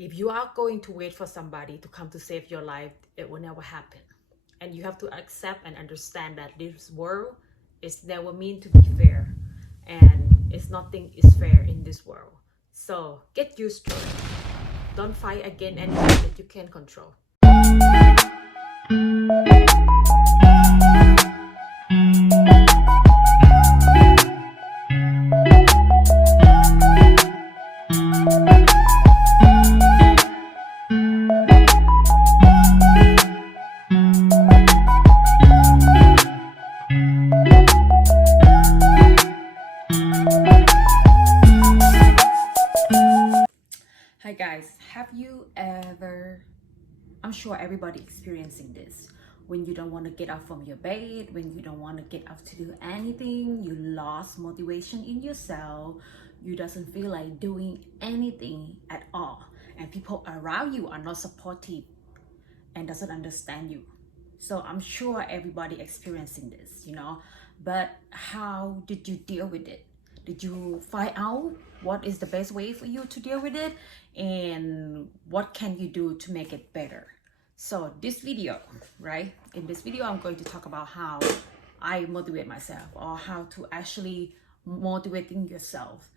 If you are going to wait for somebody to come to save your life, it will never happen. And you have to accept and understand that this world is never meant to be fair, and it's nothing is fair in this world. So get used to it. Don't fight against anything that you can control. Hi guys, have you ever, I'm sure everybody experiencing this, when you don't want to get up from your bed, when you don't want to get up to do anything, you lost motivation in yourself, you doesn't feel like doing anything at all, and people around you are not supportive and doesn't understand you. So I'm sure everybody experiencing this, but how did you deal with it? Did you find out what is the best way for you to deal with it, and what can you do to make it better? So this video, right, in this video I'm going to talk about how I motivate myself, or how to actually motivating yourself.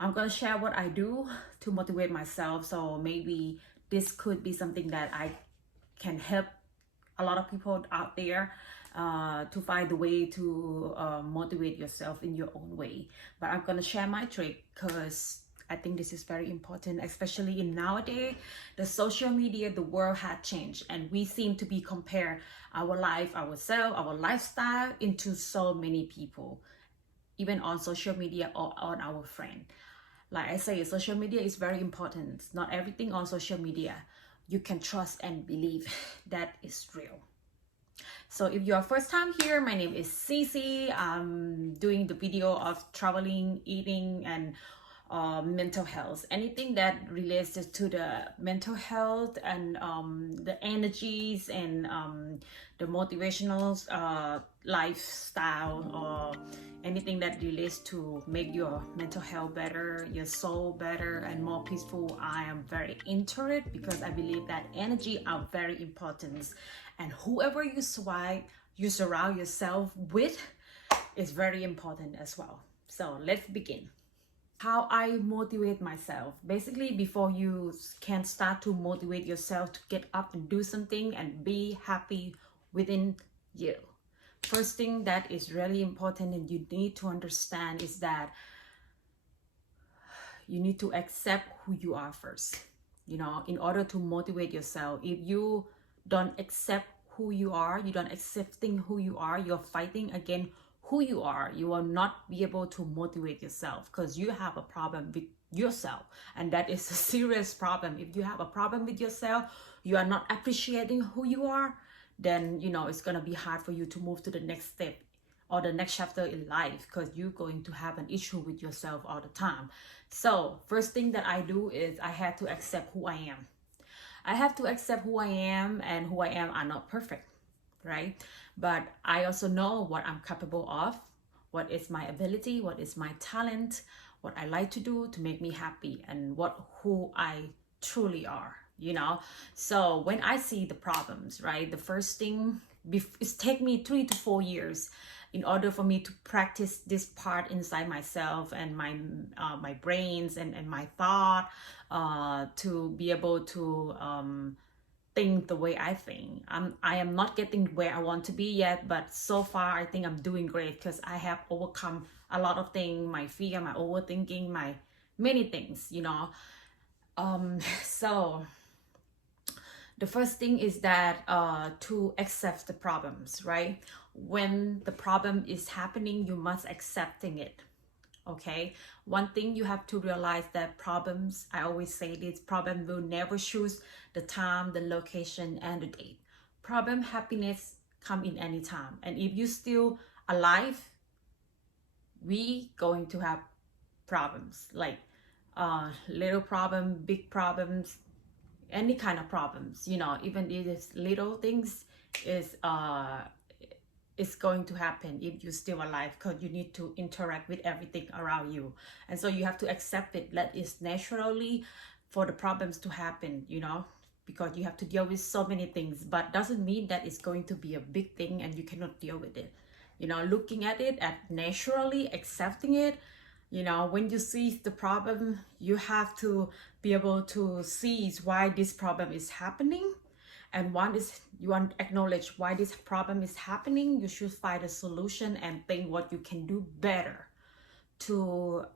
I'm going to share what I do to motivate myself, so maybe this could be something that I can help a lot of people out there to find a way to motivate yourself in your own way. But I'm gonna share my trick because I think this is very important, especially in nowadays. The social media, the world had changed, and we seem to be compare our life, ourselves, our lifestyle into so many people, even on social media or on our friend. Like I say, social media is very important. Not everything on social media you can trust and believe that is real. So if you're first time here, my name is Cici. I'm doing the video of traveling, eating, and mental health. Anything that relates to the mental health and the energies and the motivational lifestyle, or anything that relates to make your mental health better, your soul better and more peaceful, I am very into it, because I believe that energy are very important, and whoever you surround yourself with is very important as well. So let's begin. How I motivate myself. Basically, before you can start to motivate yourself to get up and do something and be happy within you, first thing that is really important and you need to understand is that you need to accept who you are first. In order to motivate yourself, if you don't accept who you are, you don't accepting who you are, you're fighting against who you are, you will not be able to motivate yourself, because you have a problem with yourself, and that is a serious problem. If you have a problem with yourself, you are not appreciating who you are, then it's going to be hard for you to move to the next step or the next chapter in life, because you're going to have an issue with yourself all the time. So first thing that I do is I have to accept who I am. I have to accept who I am, and who I am are not perfect, right? But I also know what I'm capable of, what is my ability, what is my talent, what I like to do to make me happy, and who I truly are, So when I see the problems, right, the first thing is take me 3 to 4 years in order for me to practice this part inside myself and my brains and my thought, to be able to think the way I think. I am not getting where I want to be yet, but so far I think I'm doing great, because I have overcome a lot of things, my fear, my overthinking, my many things, so the first thing is that to accept the problems, right? When the problem is happening, you must accepting it. Okay, one thing you have to realize that problems, I always say this, problem will never choose the time, the location, and the date. Problem, happiness come in any time, and if you still alive, we going to have problems, like little problem, big problems, any kind of problems, even if it's little things, is going to happen if you're still alive, because you need to interact with everything around you, and so you have to accept it. Let it naturally for the problems to happen, you know, because you have to deal with so many things, but doesn't mean that it's going to be a big thing and you cannot deal with it. You know, looking at it at naturally, accepting it. You know, when you see the problem, you have to be able to see why this problem is happening. And one is you want to acknowledge why this problem is happening. You should find a solution and think what you can do better to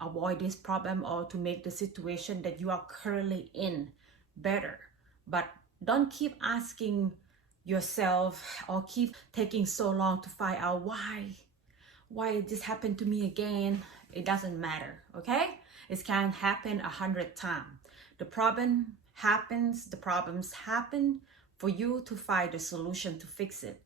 avoid this problem or to make the situation that you are currently in better. But don't keep asking yourself or keep taking so long to find out why this happened to me again. It doesn't matter, okay? It can happen 100 times. The problem happens, the problems happen for you to find a solution to fix it.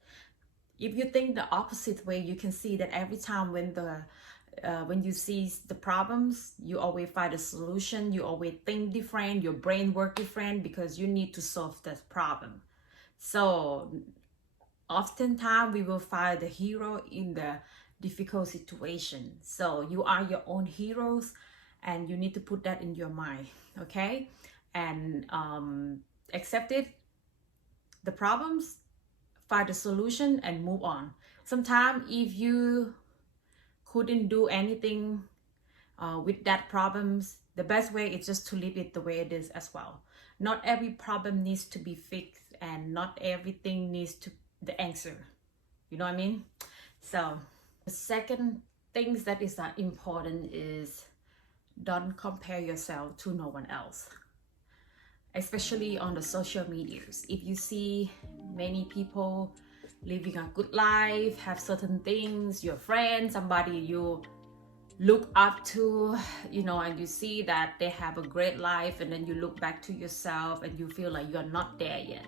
If you think the opposite way, you can see that every time when you see the problems, you always find a solution, you always think different, your brain work different because you need to solve that problem. So oftentimes we will find the hero in the difficult situation. So you are your own heroes and you need to put that in your mind, okay? And accept it, the problems, find a solution and move on. Sometimes if you couldn't do anything with that problems, the best way is just to leave it the way it is as well. Not every problem needs to be fixed and not everything needs to the answer. You know what I mean? So the second things that is important is don't compare yourself to no one else, especially on the social medias. If you see many people living a good life, have certain things, your friend, somebody you look up to, you know, and you see that they have a great life, and then you look back to yourself and you feel like you're not there yet.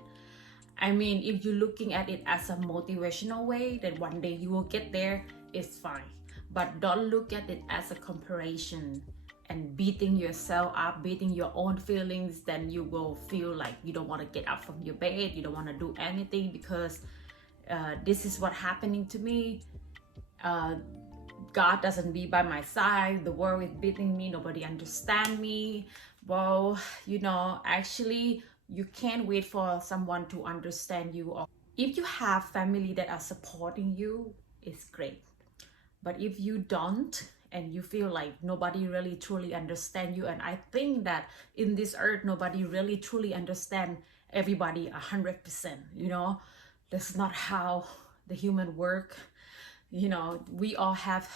I mean, if you're looking at it as a motivational way that one day you will get there, it's fine. But don't look at it as a comparison and beating yourself up, beating your own feelings. Then you will feel like you don't want to get up from your bed, you don't want to do anything because this is what happening to me. God doesn't be by my side, the world is beating me, nobody understand me. Well, you know, actually you can't wait for someone to understand you. Or if you have family that are supporting you, it's great. But if you don't and you feel like nobody really truly understand you, and I think that in this earth nobody really truly understand everybody 100%, you know, that's not how the human work. You know, we all have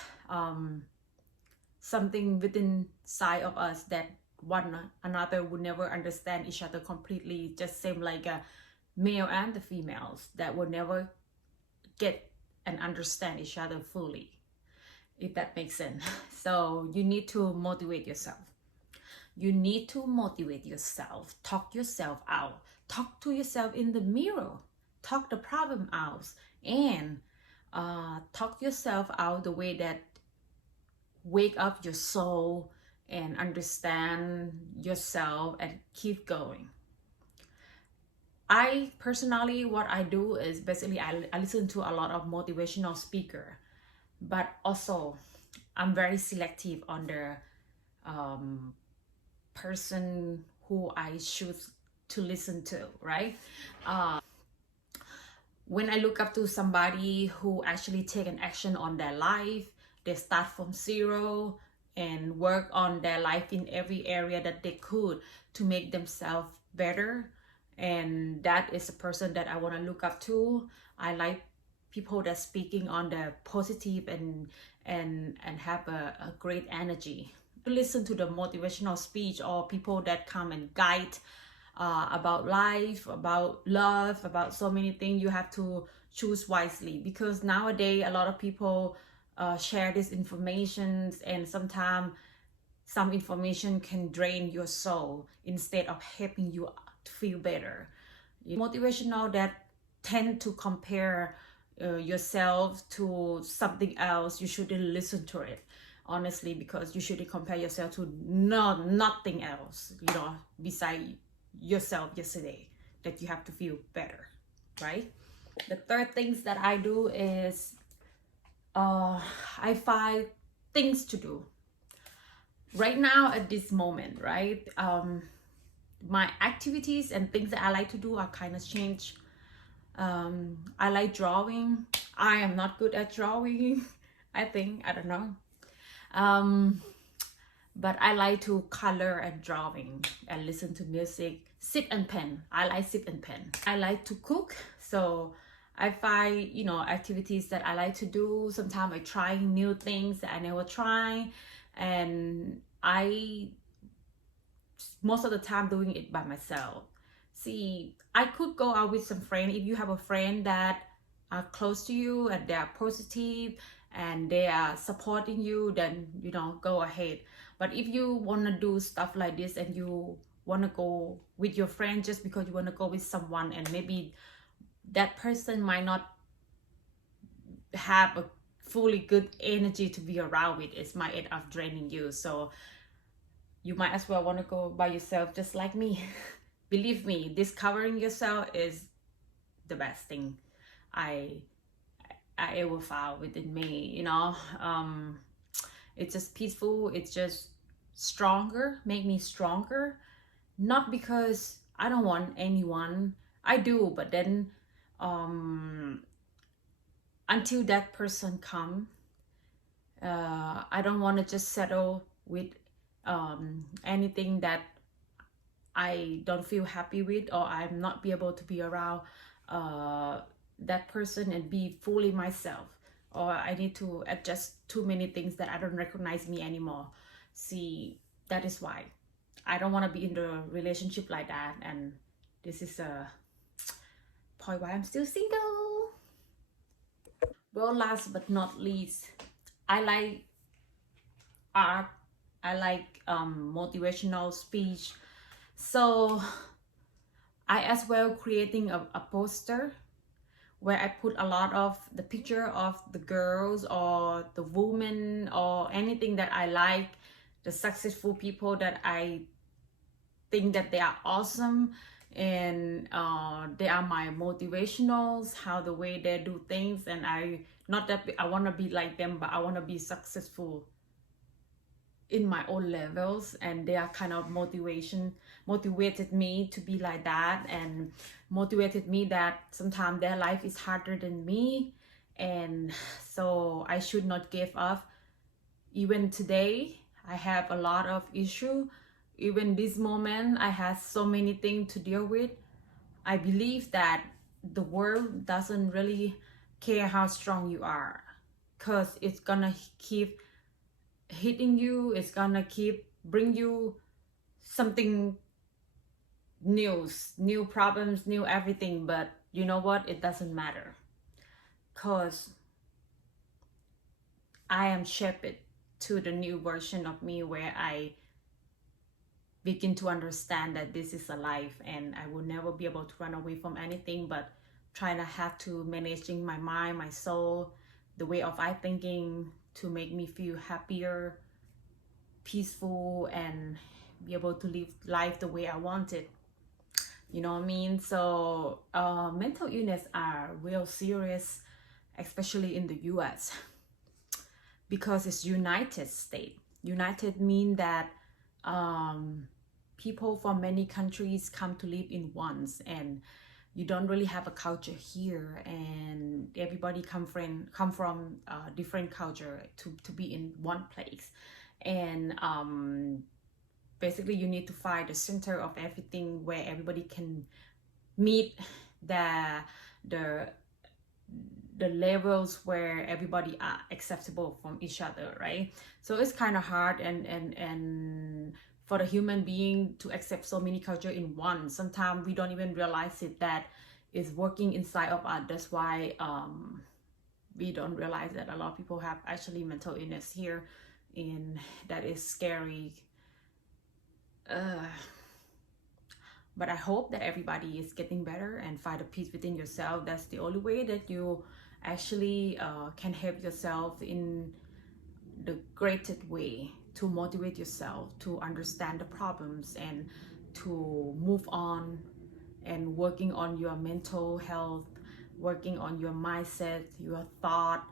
something within side of us that one another would never understand each other completely, just same like a male and the females that will never get and understand each other fully, if that makes sense. So you need to motivate yourself. You need to motivate yourself, talk yourself out, talk to yourself in the mirror, talk the problem out, and talk yourself out the way that wake up your soul and understand yourself and keep going. I personally, what I do is basically I listen to a lot of motivational speaker, but also I'm very selective on the person who I choose to listen to, right? When I look up to somebody who actually take an action on their life, they start from zero and work on their life in every area that they could to make themselves better. And that is a person that I want to look up to. I like people that speaking on the positive and have a great energy. Listen to the motivational speech or people that come and guide about life, about love, about so many things. You have to choose wisely, because nowadays a lot of people share this information, and sometimes some information can drain your soul instead of helping you to feel better. Motivational that tend to compare yourself to something else, you shouldn't listen to it, honestly, because you shouldn't compare yourself to nothing else, you know, beside yourself yesterday, that you have to feel better, right? The third things that I do is I find things to do. right now at this moment, right, my activities and things that I like to do are kind of changed. I like drawing. I am not good at drawing. I think, I don't know. But I like to color and drawing and listen to music, sit and pen. I like sit and pen. I like to cook, so I find, you know, activities that I like to do. Sometimes I try new things that I never try, and I most of the time doing it by myself. See, I could go out with some friends. If you have a friend that are close to you and they are positive and they are supporting you, then, you know, go ahead. But if you want to do stuff like this and you want to go with your friend just because you want to go with someone, and maybe that person might not have a fully good energy to be around with, it might end up draining you. So you might as well want to go by yourself, just like me. Believe me, discovering yourself is the best thing I ever found within me, you know. It's just peaceful, it's just stronger, make me stronger. Not because I don't want anyone, I do, but then until that person come, I don't want to just settle with anything that I don't feel happy with, or I'm not be able to be around that person and be fully myself, or I need to adjust too many things that I don't recognize me anymore. See, that is why I don't want to be in the relationship like that, and this is a point why I'm still single. Well, last but not least, I like art. I like motivational speech. So I as well creating a poster where I put a lot of the picture of the girls or the women or anything that I like, the successful people that I think that they are awesome, and they are my motivationals, how the way they do things. And I, not that I want to be like them, but I want to be successful in my own levels, and they are kind of motivated me to be like that, and motivated me that sometimes their life is harder than me, and so I should not give up. Even today I have a lot of issue. Even this moment I have so many things to deal with. I believe that the world doesn't really care how strong you are, because it's gonna keep hitting you, it's gonna keep bring you something new problems, new everything. But you know what, it doesn't matter, because I am shaped to the new version of me, where I begin to understand that this is a life and I will never be able to run away from anything, but trying to have to managing my mind, my soul, the way of I thinking, to make me feel happier, peaceful, and be able to live life the way I want it. You know what I mean? So mental illness are real serious, especially in the US, because it's United States. United mean that people from many countries come to live in once, and you don't really have a culture here, and everybody come from different culture to be in one place. And basically you need to find the center of everything, where everybody can meet the levels where everybody are acceptable from each other, right? So it's kind of hard, and for the human being to accept so many culture in one, sometimes we don't even realize it, that is working inside of us. That's why we don't realize that a lot of people have actually mental illness here, and that is scary. But I hope that everybody is getting better and find a peace within yourself. That's the only way that you actually can help yourself in the greatest way, to motivate yourself to understand the problems and to move on, and working on your mental health, working on your mindset, your thought,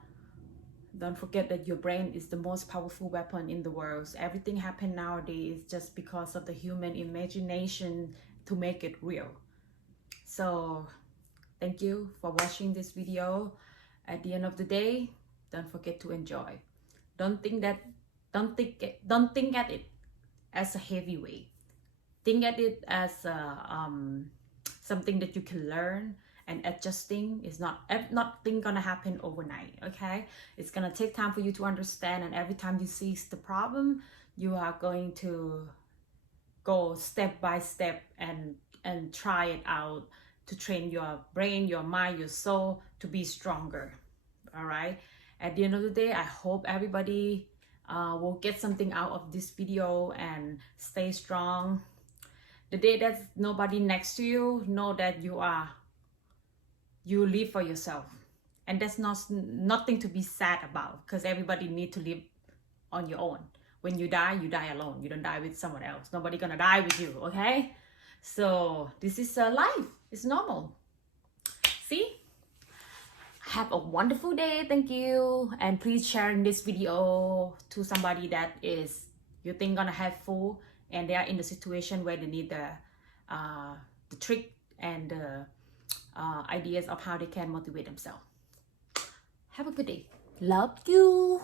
Don't forget that your brain is the most powerful weapon in the world. So everything happened nowadays just because of the human imagination to make it real. So thank you for watching this video. At the end of the day, don't forget to enjoy. Don't think at it as a heavy weight. Think at it as something that you can learn, and adjusting is nothing gonna happen overnight. Okay, it's gonna take time for you to understand, and every time you see the problem, you are going to go step by step and try it out to train your brain, your mind, your soul to be stronger. All right, at the end of the day, I hope everybody will get something out of this video and stay strong. The day there's nobody next to you, know that you live for yourself, and that's nothing to be sad about, because everybody need to live on your own. When you die alone. You don't die with someone else. Nobody gonna die with you. Okay, so this is life. It's normal. See, have a wonderful day. Thank you, and please sharing this video to somebody that is you think gonna have full, and they are in the situation where they need the trick and the ideas of how they can motivate themselves. Have a good day. Love you.